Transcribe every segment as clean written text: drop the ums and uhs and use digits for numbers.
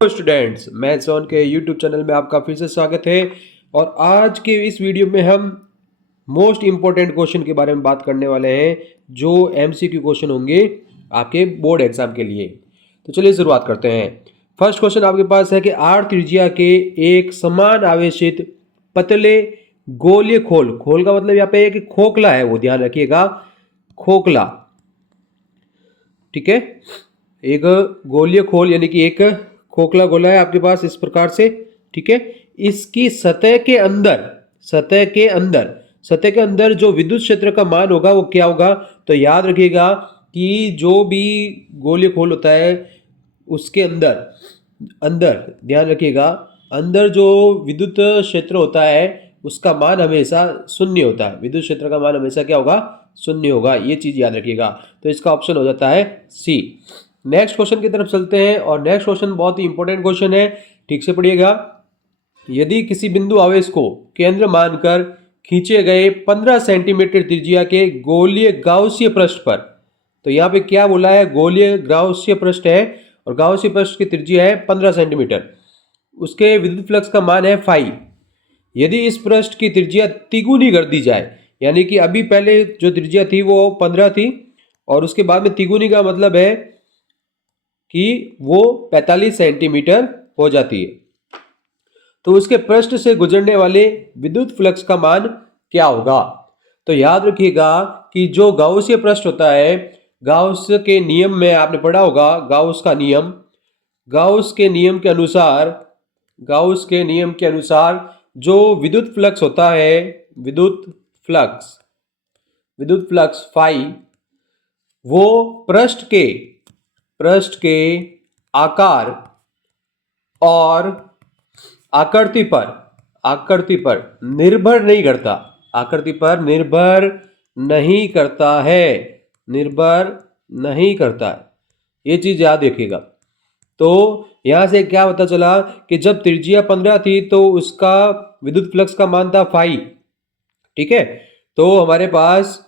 Students, मैं सोन के YouTube channel में आपका फिर से स्वागत है। और आज के इस वीडियो में हम मोस्ट इम्पोर्टेंट क्वेश्चन के बारे में बात करने वाले हैं, जो एमसीक्यू क्वेश्चन होंगे आपके बोर्ड एग्जाम के लिए। तो चलिए शुरुआत करते हैं। फर्स्ट क्वेश्चन आपके पास है कि आर त्रिज्या के एक समान आवेशित पतले गोलीय खोल, खोल का मतलब यहाँ पे एक खोखला है, वो ध्यान रखिएगा, खोखला, ठीक है। एक गोलीय खोल यानी कि एक खोखला गोला है आपके पास इस प्रकार से, ठीक है। इसकी सतह के अंदर, सतह के अंदर जो विद्युत क्षेत्र का मान होगा वो क्या होगा? तो याद रखिएगा कि जो भी गोलीय खोल होता है उसके अंदर ध्यान रखिएगा, अंदर जो विद्युत क्षेत्र होता है उसका मान हमेशा शून्य होता है। विद्युत क्षेत्र का मान हमेशा क्या होगा? शून्य होगा। ये चीज याद रखिएगा। तो इसका ऑप्शन हो जाता है सी। नेक्स्ट क्वेश्चन की तरफ चलते हैं, और नेक्स्ट क्वेश्चन बहुत ही इंपॉर्टेंट क्वेश्चन है, ठीक से पढ़िएगा। यदि किसी बिंदु आवेश को केंद्र मानकर खींचे गए 15 सेंटीमीटर त्रिज्या के गोलीय गाउसीय पृष्ठ पर, तो यहाँ पे क्या बोला है? गोलीय गाउसीय पृष्ठ है और गाउसीय पृष्ठ की त्रिज्या है 15 सेंटीमीटर। उसके विद्युत फ्लक्स का मान है फाई। यदि इस पृष्ठ की त्रिज्या तिगुनी कर दी जाए, यानी कि अभी पहले जो त्रिज्या थी वो 15 थी और उसके बाद में तिगुनी का मतलब है कि वो 45 सेंटीमीटर हो जाती है, तो उसके पृष्ठ से गुजरने वाले विद्युत फ्लक्स का मान क्या होगा? तो याद रखिएगा कि जो गाउसीय पृष्ठ होता है, गाउस के नियम में आपने पढ़ा होगा, गाउस का नियम, गाउस के नियम के अनुसार जो विद्युत फ्लक्स होता है, विद्युत फ्लक्स फाई, वो पृष्ठ के आकार और आकृति पर निर्भर नहीं करता, आकृति पर निर्भर नहीं करता है। ये चीज याद रखिएगा। तो यहां से क्या पता चला कि जब त्रिज्या 15 थी तो उसका विद्युत फ्लक्स का मान था फाई, ठीक है। तो हमारे पास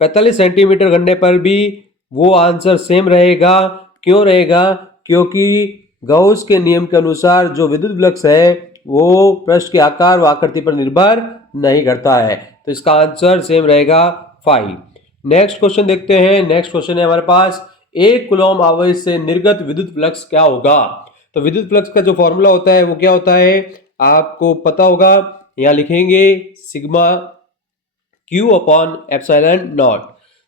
45 सेंटीमीटर करने पर भी वो आंसर सेम रहेगा। क्यों रहेगा? क्योंकि गाउस के नियम के अनुसार जो विद्युत फ्लक्स है वो पृष्ठ के आकार व आकृति पर निर्भर नहीं करता है, तो इसका आंसर सेम रहेगा फाई। नेक्स्ट क्वेश्चन देखते हैं। नेक्स्ट क्वेश्चन है हमारे पास, एक कूलॉम आवेश से निर्गत विद्युत फ्लक्स क्या होगा? तो विद्युत फ्लक्स का जो फॉर्मूला होता है वो क्या होता है? आपको पता होगा, यहां लिखेंगे sigma Q upon epsilon not.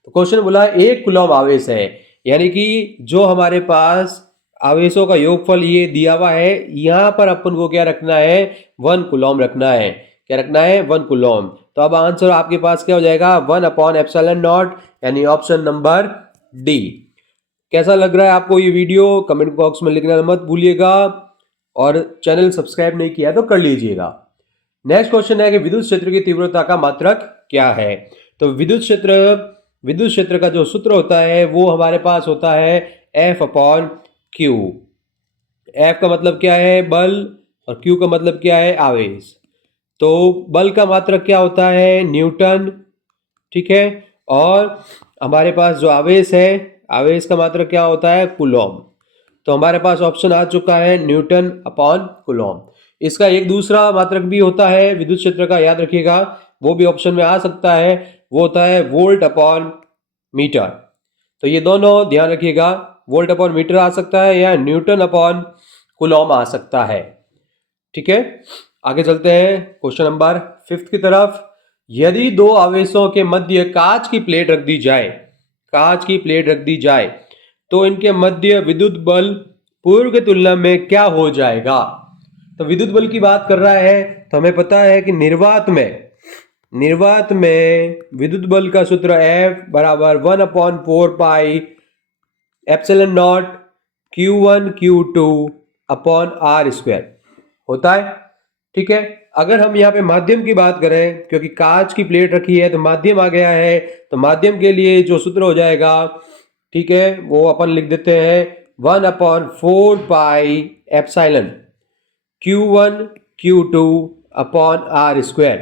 तो क्वेश्चन बोला एक कूलॉम आवेश है, यानी कि जो हमारे पास आवेशों का योगफल ये दिया हुआ है, यहां पर अपन को क्या रखना है? 1 कूलॉम रखना है। क्या रखना है? 1 कूलॉम। तो अब आंसर आपके पास क्या हो जाएगा? 1 अपॉन एप्सिलॉन नॉट, यानी ऑप्शन नंबर डी। कैसा लग रहा है आपको ये वीडियो? कमेंट बॉक्स में लिखना मत भूलिएगा, और चैनल सब्सक्राइब नहीं किया तो कर लीजिएगा। नेक्स्ट क्वेश्चन है कि विद्युत क्षेत्र की तीव्रता का मात्रक क्या है? तो विद्युत क्षेत्र का जो सूत्र होता है वो हमारे पास होता है F अपॉन क्यू। F का मतलब क्या है? बल, और Q का मतलब क्या है? आवेश। तो बल का मात्रक क्या होता है? न्यूटन, ठीक है। और हमारे पास जो आवेश है, आवेश का मात्रक क्या होता है? कूलॉम। तो हमारे पास ऑप्शन आ चुका है न्यूटन अपॉन कूलॉम। इसका एक दूसरा मात्रक भी होता है विद्युत क्षेत्र का, याद रखिएगा, वो भी ऑप्शन में आ सकता है, वो होता है वोल्ट अपॉन मीटर। तो ये दोनों ध्यान रखिएगा, वोल्ट अपॉन मीटर आ सकता है या न्यूटन अपॉन कूलॉम आ सकता है, ठीक है। आगे चलते हैं क्वेश्चन नंबर 5 की तरफ। यदि दो आवेशों के मध्य कांच की प्लेट रख दी जाए तो इनके मध्य विद्युत बल पूर्व की तुलना में क्या हो जाएगा? तो विद्युत बल की बात कर रहा है, तो हमें पता है कि निर्वात में विद्युत बल का सूत्र F बराबर 1/4 pi epsilon not Q1 Q2 upon R square होता है, ठीक है। अगर हम यहाँ पे माध्यम की बात करें, क्योंकि कांच की प्लेट रखी है तो माध्यम आ गया है, तो माध्यम के लिए जो सूत्र हो जाएगा, ठीक है, वो अपन लिख देते हैं 1/4 pi epsilon Q1 Q2 upon R square.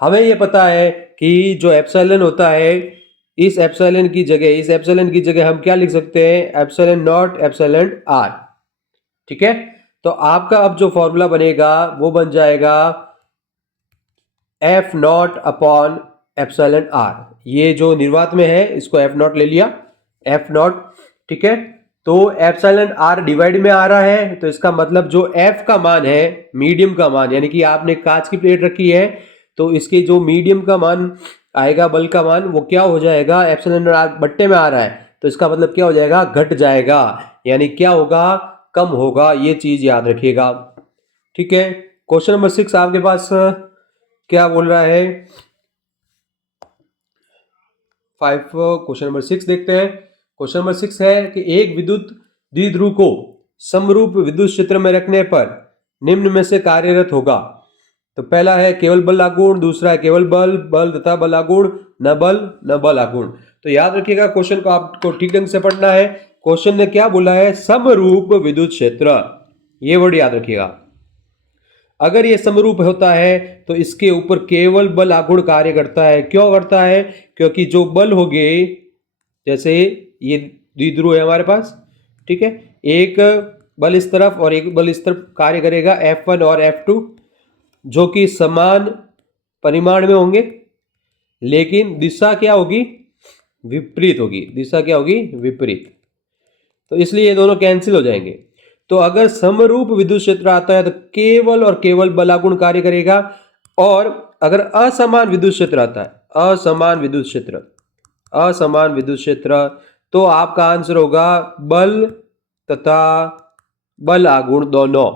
हमें यह पता है कि जो एप्सिलॉन होता है, इस एप्सिलॉन की जगह हम क्या लिख सकते हैं? Epsilon naught epsilon R. ठीक है। तो आपका अब जो फॉर्मूला बनेगा वो बन जाएगा F naught upon epsilon R. ये जो निर्वात में है इसको एफ नॉट ले लिया, एफ नॉट, ठीक है। तो एप्सिलॉन आर डिवाइड में आ रहा है, तो इसका मतलब जो एफ का मान है, मीडियम का मान, यानी कि आपने कांच की प्लेट रखी है तो इसके जो मीडियम का मान आएगा, बल का मान, वो क्या हो जाएगा, एप्सिलॉन आर बट्टे में आ रहा है तो इसका मतलब क्या हो जाएगा, घट जाएगा, यानी क्या होगा, कम होगा। ये चीज याद रखिएगा, ठीक है। क्वेश्चन नंबर 6 आपके पास क्या बोल रहा है, 5 क्वेश्चन नंबर 6 देखते हैं। क्वेश्चन नंबर 6 है कि एक विद्युत द्विध्रुव को समरूप विद्युत क्षेत्र में रखने पर निम्न में से कार्यरत होगा। तो पहला है केवल बल आगुण, दूसरा है केवल बल, बल तथा बल आगुण, न बल न बल आगुण। तो याद रखिएगा क्वेश्चन को आपको ठीक ढंग से पढ़ना है। क्वेश्चन ने क्या बोला है, समरूप विद्युत क्षेत्र, ये वर्ड याद रखिएगा। अगर ये समरूप होता है तो इसके ऊपर केवल बल आगुण कार्य करता है। क्यों करता है, क्योंकि जो बल हो गए, जैसे ये द्विध्रुव है हमारे पास, ठीक है, एक बल इस तरफ और एक बल इस तरफ कार्य करेगा, F1 और F2, जो कि समान परिमाण में होंगे, लेकिन दिशा क्या होगी, विपरीत होगी। दिशा क्या होगी, विपरीत। तो इसलिए ये दोनों कैंसिल हो जाएंगे। तो अगर समरूप विद्युत क्षेत्र आता है तो केवल और केवल बलागुण कार्य करेगा, और अगर असमान विद्युत क्षेत्र आता है, असमान विद्युत क्षेत्र, असमान विद्युत क्षेत्र, तो आपका आंसर होगा बल तथा बल आगुण दोनों।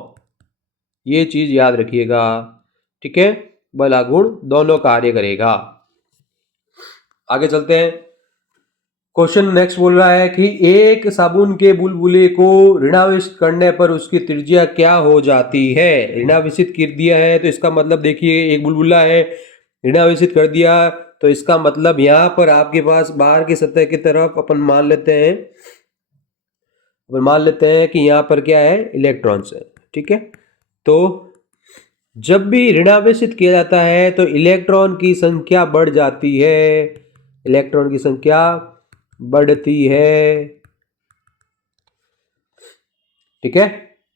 ये चीज याद रखिएगा, ठीक है, बल आगुण दोनों कार्य करेगा। आगे चलते हैं। क्वेश्चन नेक्स्ट बोल रहा है कि एक साबुन के बुलबुले को ऋणावेशित करने पर उसकी त्रिज्या क्या हो जाती है। ऋणावेशित कर दिया है तो इसका मतलब देखिए, एक बुलबुला है, ऋणावेशित कर दिया, तो इसका मतलब यहां पर आपके पास बाहर की सतह की तरफ अपन मान लेते हैं, कि यहां पर क्या है, इलेक्ट्रॉन्स है, ठीक है। तो जब भी ऋणावेशित किया जाता है तो इलेक्ट्रॉन की संख्या बढ़ जाती है, इलेक्ट्रॉन की संख्या बढ़ती है, ठीक है,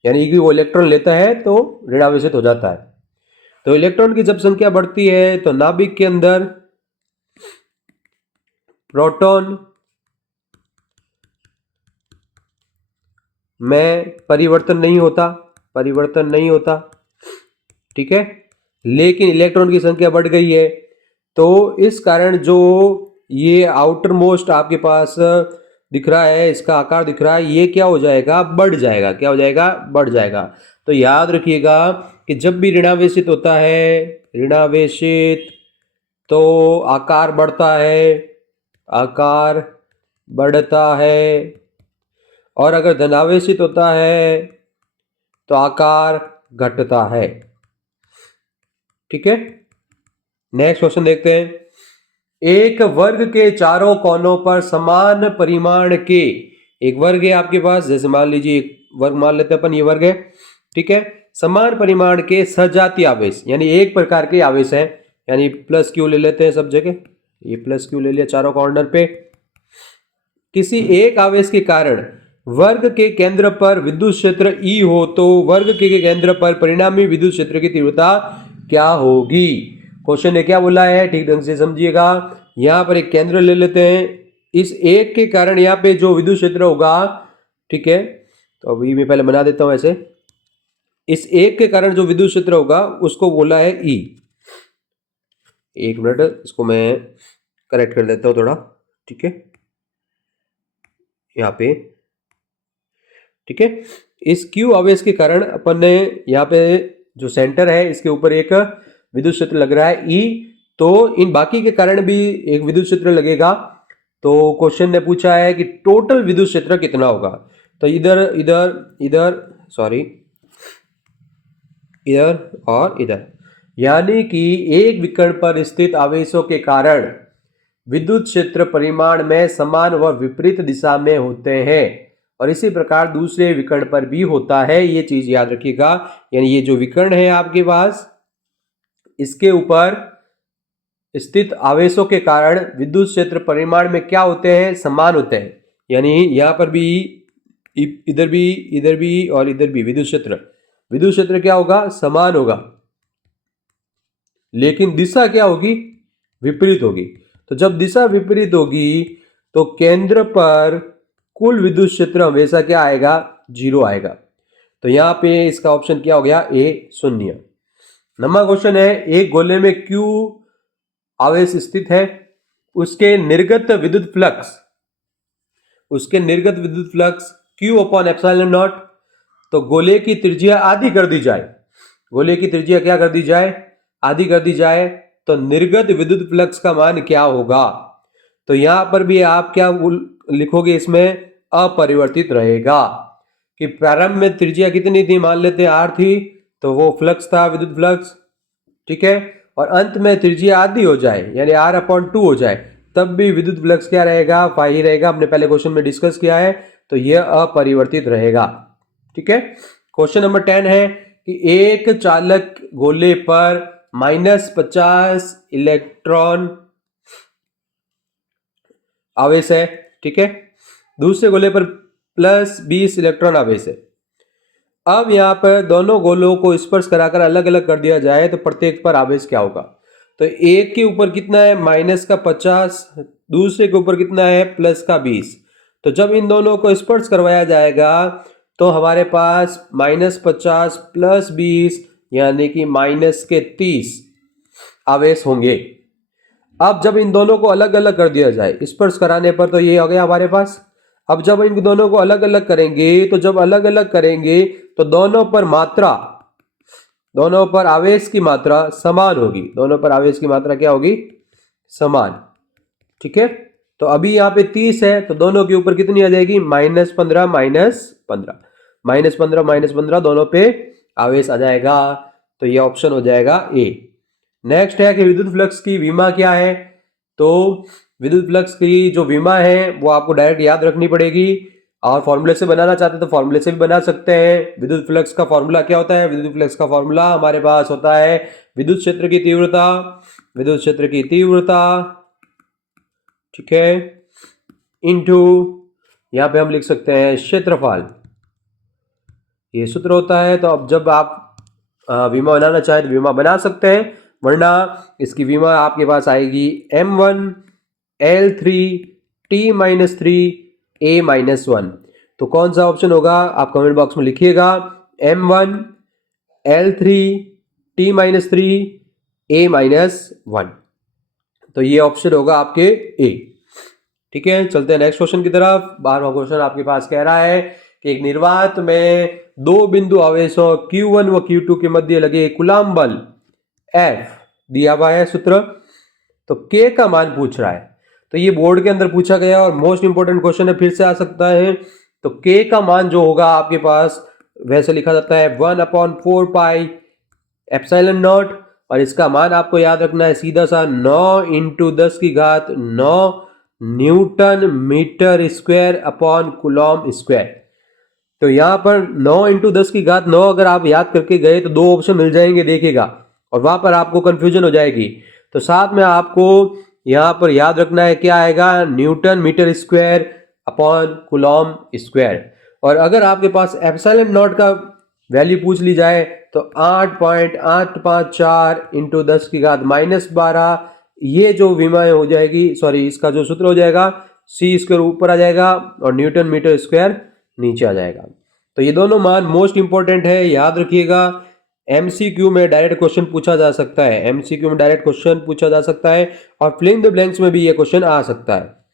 यानी कि वो इलेक्ट्रॉन लेता है तो ऋणावेशित हो जाता है। तो इलेक्ट्रॉन की जब संख्या बढ़ती है तो नाभिक के अंदर प्रोटॉन में परिवर्तन नहीं होता, ठीक है, लेकिन इलेक्ट्रॉन की संख्या बढ़ गई है, तो इस कारण जो ये आउटर मोस्ट आपके पास दिख रहा है, इसका आकार दिख रहा है, ये क्या हो जाएगा, बढ़ जाएगा। क्या हो जाएगा, बढ़ जाएगा। तो याद रखिएगा कि जब भी ऋणावेशित होता है, ऋणावेशित, तो आकार बढ़ता है, आकार बढ़ता है, और अगर धनावेशित होता है तो आकार घटता है, ठीक है। नेक्स्ट क्वेश्चन देखते हैं। एक वर्ग के चारों कोनों पर समान परिमाण के, एक वर्ग है आपके पास, जैसे मान लीजिए एक वर्ग मान लेते हैं अपन, ये वर्ग है, ठीक है, समान परिमाण के सजातीय आवेश, यानी एक प्रकार के आवेश है, यानी प्लस क्यू ले लेते हैं सब जगह, ये प्लस क्यू ले लिया चारों कॉर्नर पे। किसी एक आवेश के कारण वर्ग के केंद्र पर विद्युत क्षेत्र E हो तो वर्ग के केंद्र पर परिणामी विद्युत क्षेत्र की तीव्रता क्या होगी। क्वेश्चन ने क्या बोला है, ठीक ढंग से समझिएगा। यहां पर एक केंद्र ले लेते हैं, इस एक के कारण यहां पे जो विद्युत क्षेत्र होगा, ठीक है, तो अभी मैं पहले बना देता हूं ऐसे, इस एक के कारण जो विद्युत क्षेत्र होगा उसको बोला है E। एक मिनट, इसको मैं करेक्ट कर देता हूं थोड़ा, ठीक है, यहाँ पे, ठीक है। इस क्यू आवेश के कारण अपन ने यहाँ पे जो सेंटर है इसके ऊपर एक विद्युत क्षेत्र लग रहा है E, तो इन बाकी के कारण भी एक विद्युत क्षेत्र लगेगा। तो क्वेश्चन ने पूछा है कि टोटल विद्युत क्षेत्र कितना होगा। तो इधर इधर इधर, सॉरी, इधर और इधर, यानी कि एक विकर्ण पर स्थित आवेशों के कारण विद्युत क्षेत्र परिमाण में समान व विपरीत दिशा में होते हैं, और इसी प्रकार दूसरे विकर्ण पर भी होता है। ये चीज याद रखिएगा, यानी ये जो विकर्ण है आपके पास, इसके ऊपर स्थित आवेशों के कारण विद्युत क्षेत्र परिमाण में क्या होते हैं, समान होते हैं। यानी यहां पर भी इधर भी और इधर भी विद्युत क्षेत्र क्या होगा, समान होगा, लेकिन दिशा क्या होगी, विपरीत होगी। तो जब दिशा विपरीत होगी तो केंद्र पर कुल विद्युत क्षेत्र हमेशा क्या आएगा, 0 आएगा। तो यहां पे इसका ऑप्शन क्या हो गया, ए 0। नंबर क्वेश्चन है, एक गोले में Q आवेश स्थित है, उसके निर्गत विद्युत flux Q upon epsilon not. तो गोले की त्रिज्या आधी कर दी जाए, गोले की त्रिज्या क्या कर दी जाए, आधी कर दी जाए, तो निर्गत विद्युत फ्लक्स का मान क्या होगा। तो यहां पर भी आप क्या लिखोगे, इसमें अपरिवर्तित रहेगा कि प्रारंभ में त्रिज्या कितनी थी, मान लेते हैं R थी, तो वो फ्लक्स था, विद्युत फ्लक्स, ठीक है, और अंत में त्रिज्या आधी हो जाए यानी R/2 हो जाए, तब भी विद्युत फ्लक्स क्या रहेगा, फाई रहेगा। हमने पहले क्वेश्चन में डिस्कस किया है, तो यह अपरिवर्तित रहेगा, ठीक है। क्वेश्चन नंबर 10 है कि एक चालक गोले पर -50 इलेक्ट्रॉन आवेश है, ठीक है, दूसरे गोले पर +20 इलेक्ट्रॉन आवेश है। अब यहां पर दोनों गोलों को स्पर्श कराकर अलग अलग कर दिया जाए तो प्रत्येक पर आवेश क्या होगा। तो एक के ऊपर कितना है, -50, दूसरे के ऊपर कितना है, +20। तो जब इन दोनों को स्पर्श करवाया जाएगा तो हमारे पास -50 +20 यानी कि -30 आवेश होंगे। अब जब इन दोनों को अलग अलग कर दिया जाए स्पर्श कराने पर, तो ये हो गया हमारे पास। अब जब इन दोनों को अलग अलग करेंगे, तो जब अलग अलग करेंगे तो दोनों पर आवेश की मात्रा समान होगी, दोनों पर आवेश की मात्रा क्या होगी, समान, ठीक है। तो अभी यहाँ पे 30 है, तो दोनों के ऊपर कितनी आ जाएगी, -15 -15 दोनों पे आवेश आ जाएगा। तो ये ऑप्शन हो जाएगा ए। नेक्स्ट है कि विद्युत फ्लक्स की विमा क्या है। तो विद्युत फ्लक्स की जो विमा है वो आपको डायरेक्ट याद रखनी पड़ेगी, और फॉर्मूले से बनाना चाहते हैं तो फॉर्मूले से भी बना सकते हैं। विद्युत फ्लक्स का फॉर्मूला क्या होता है, विद्युत फ्लक्स का फॉर्मूला हमारे पास होता है विद्युत क्षेत्र की तीव्रता, ठीक है, इनटू यहां पे हम लिख सकते हैं क्षेत्रफल, ये सूत्र होता है। तो अब जब आप विमा बनाना चाहें तो विमा बना सकते हैं, वरना इसकी विमा आपके पास आएगी m1 L3 T-3 A-1। तो कौन सा ऑप्शन होगा, आप कमेंट बॉक्स में लिखिएगा, m1 L3 T-3 A-1। तो ये ऑप्शन होगा आपके ए, ठीक है। चलते हैं नेक्स्ट क्वेश्चन की तरफ। 12वां क्वेश्चन आपके पास कह रहा है कि एक निर्वात में दो बिंदु आवेशों Q1 व Q2 के मध्य लगे कूलम्ब बल F दिया हुआ है सूत्र, तो K का मान पूछ रहा है। तो ये बोर्ड के अंदर पूछा गया और मोस्ट इंपोर्टेंट क्वेश्चन है, फिर से आ सकता है। तो K का मान जो होगा आपके पास वैसे लिखा जाता है 1/4 पाई एप्सिलॉन नॉट, और इसका मान आपको याद रखना है सीधा सा 9 × 10⁹ newton metre square upon coulomb square. तो यहां पर 9 × 10⁹ अगर आप याद करके गए तो दो ऑप्शन मिल जाएंगे, देखिएगा, और वहां पर आपको कंफ्यूजन हो जाएगी। तो साथ में आपको यहां पर याद रखना है क्या आएगा, newton metre square upon coulomb square. और अगर आपके पास एप्सिलॉन नॉट का वैल्यू पूछ ली जाए तो 8.854 × 10⁻12 ये जो विमा हो जाएगी, सॉरी इसका जो सूत्र हो जाएगा, C स्क्वायर ऊपर आ जाएगा और न्यूटन मीटर स्क्वायर नीचे आ जाएगा। तो ये दोनों मान मोस्ट इंपॉर्टेंट है, याद रखिएगा। MCQ में डायरेक्ट क्वेश्चन पूछा जा सकता है, MCQ में डायरेक्ट क्वेश्चन पूछा जा सकता है, और फिल इन द ब्लैंक्स में भी ये क्वेश्चन आ सकता है।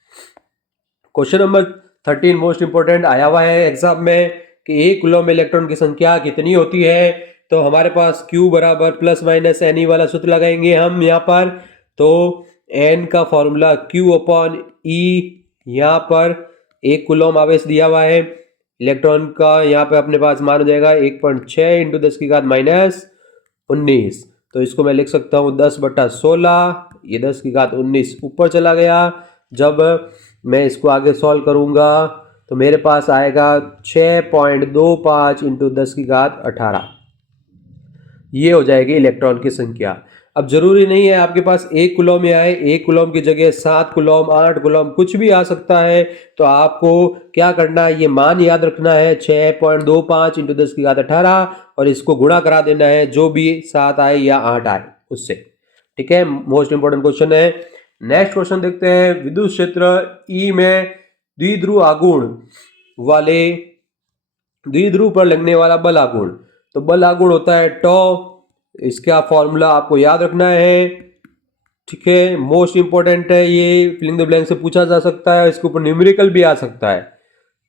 क्वेश्चन नंबर 13 मोस्ट इंपॉर्टेंट आया हुआ है एग्जाम में कि एक कूलॉम में इलेक्ट्रॉन की संख्या कितनी होती है। तो हमारे पास Q बराबर ±NE वाला सूत्र लगाएंगे हम यहाँ पर। तो N का फॉर्मूला Q/E, यहाँ पर एक कूलॉम आवेश दिया हुआ है, इलेक्ट्रॉन का यहाँ पे अपने पास मान हो जाएगा 1.6 × 10⁻19। तो इसको मैं लिख सकता हूँ 10/16, ये 10⁻19 ऊपर चला गया। जब मैं इसको आगे सॉल्व करूँगा तो मेरे पास आएगा 6.25 × 10⁻18, ये हो जाएगी इलेक्ट्रॉन की संख्या। अब जरूरी नहीं है आपके पास 1 कूलम में आए, 1 कूलम की जगह 7 कूलम, 8 कूलम कुछ भी आ सकता है। तो आपको क्या करना है, ये मान याद रखना है 6.25 × 10⁻18 और इसको गुणा करा देना है जो भी 7 आए या 8 आए उससे। ठीक है, मोस्ट इंपोर्टेंट क्वेश्चन है। नेक्स्ट क्वेश्चन देखते हैं, विद्युत क्षेत्र ई में द्विध्रुव आघूर्ण वाले द्विध्रुव पर लगने वाला बल आघूर्ण। तो बल आघूर्ण होता है टॉ, इसका फॉर्मूला आपको याद रखना है। ठीक है, मोस्ट इंपॉर्टेंट है, ये फिलिंग द ब्लैंक से पूछा जा सकता है, इसके ऊपर न्यूमेरिकल भी आ सकता है।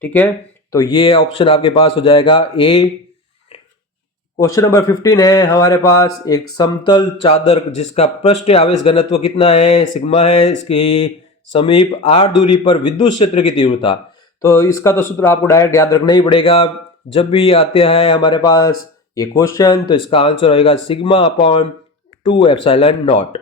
ठीक है, तो ये ऑप्शन आपके पास हो जाएगा ए। क्वेश्चन नंबर 15 है हमारे पास, एक समतल चादर जिसका पृष्ठ आवेश घनत्व कितना है, सिग्मा है, इसकी समीप r दूरी पर विद्युत क्षेत्र की तीव्रता। तो इसका तो सूत्र आपको डायरेक्ट याद रखना ही पड़ेगा। जब भी आते हैं हमारे पास ये क्वेश्चन तो इसका आंसर होगा सिग्मा अपॉन 2 एप्सिलॉन नॉट।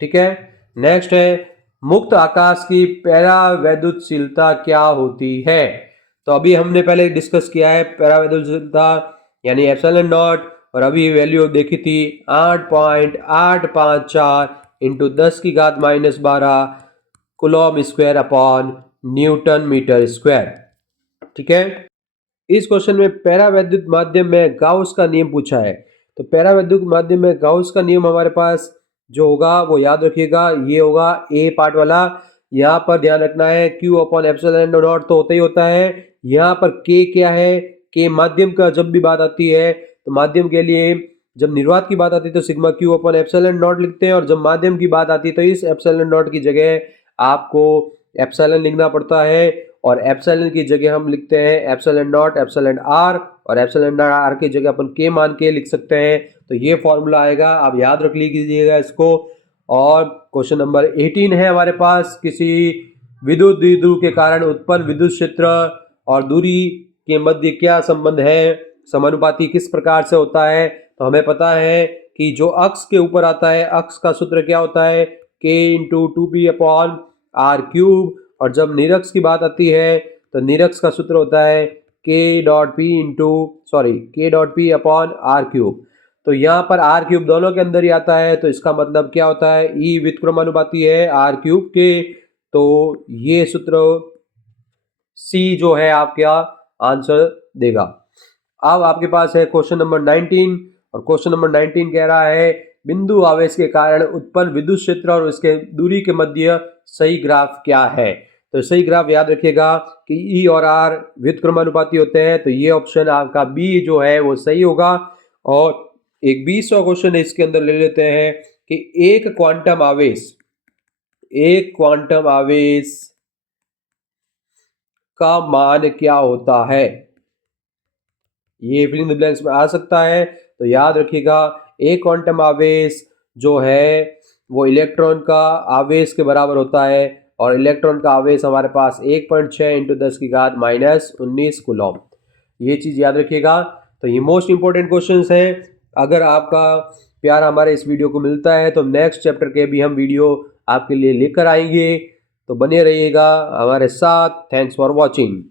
ठीक है, नेक्स्ट है, मुक्त आकाश की पैरावैद्युतशीलता क्या होती है। तो अभी हमने पहले डिस्कस किया है पैरावैद्युतशीलता यानी एप्सिलॉन नॉट, और अभी वैल्यू देखी थी 8.854 × 10⁻12 coulomb square upon newton metre square. ठीक है, इस क्वेश्चन में पैरावैद्युत माध्यम में गाउस का नियम पूछा है। तो पैरावैद्युत माध्यम में गाउस का नियम हमारे पास जो होगा वो याद रखिएगा, ये होगा ए पार्ट वाला। यहाँ पर ध्यान रखना है Q अपॉन एप्सिलॉन नॉट तो होता ही होता है। यहाँ पर K क्या है, K माध्यम का जब भी बात आती है तो माध्यम के लिए जब निर्वात की बात आती है तो sigma Q upon epsilon not लिखते हैं, और जब माध्यम की बात आती है तो इस एप्सिलॉन नॉट की जगह आपको एप्सिलॉन लिखना पड़ता है, और एप्सिलॉन की जगह हम लिखते हैं एप्सिलॉन नॉट एप्सिलॉन आर, और एप्सिलॉन आर की जगह अपन के मान के लिख सकते हैं। तो ये फॉर्मूला आएगा, आप याद रख लीजिएगा इसको। और क्वेश्चन नंबर 18 है हमारे पास, किसी विद्युत द्विध्रुव के कारण उत्पन्न विद्युत क्षेत्र और दूरी के मध्य क्या संबंध है, समानुपाती किस प्रकार से होता है। तो हमें पता है कि जो अक्ष के ऊपर आता है, अक्ष का सूत्र क्या होता है, k × 2p upon r cube, और जब निरक्ष की बात आती है तो निरक्ष का सूत्र होता है k dot p upon r cube. तो यहाँ पर r क्यूब दोनों के अंदर ही आता है, तो इसका मतलब क्या होता है, E व्युत्क्रमानुपाती है r क्यूब के। तो ये सूत्र C जो है आपका आंसर देगा। अब आपके पास है क्वेश्चन नंबर 19, और क्वेश्चन नंबर 19 कह रहा है, बिंदु आवेश के कारण उत्पन्न विद्युत क्षेत्र और उसके दूरी के मध्य सही ग्राफ क्या है। तो सही ग्राफ याद रखिएगा कि E और R व्युत्क्रमानुपाती होते हैं, तो ये ऑप्शन आपका B जो है वो सही होगा। और एक 20वां क्वेश्चन इसके अंदर ले लेते हैं कि एक क्वांटम आवेश का मान क्या होता है। ये फिलिंग द ब्लैंक्स में आ सकता है, तो याद रखिएगा एक क्वांटम आवेश जो है वो इलेक्ट्रॉन का आवेश के बराबर होता है, और इलेक्ट्रॉन का आवेश हमारे पास 1.6 × 10⁻−19 कूलम। ये चीज़ याद रखिएगा। तो ये मोस्ट इंपॉर्टेंट क्वेश्चंस हैं। अगर आपका प्यार हमारे इस वीडियो को मिलता है तो नेक्स्ट चैप्टर के भी हम वीडियो आपके लिए लेकर आएंगे, तो बने रहिएगा हमारे साथ। Thanks for watching.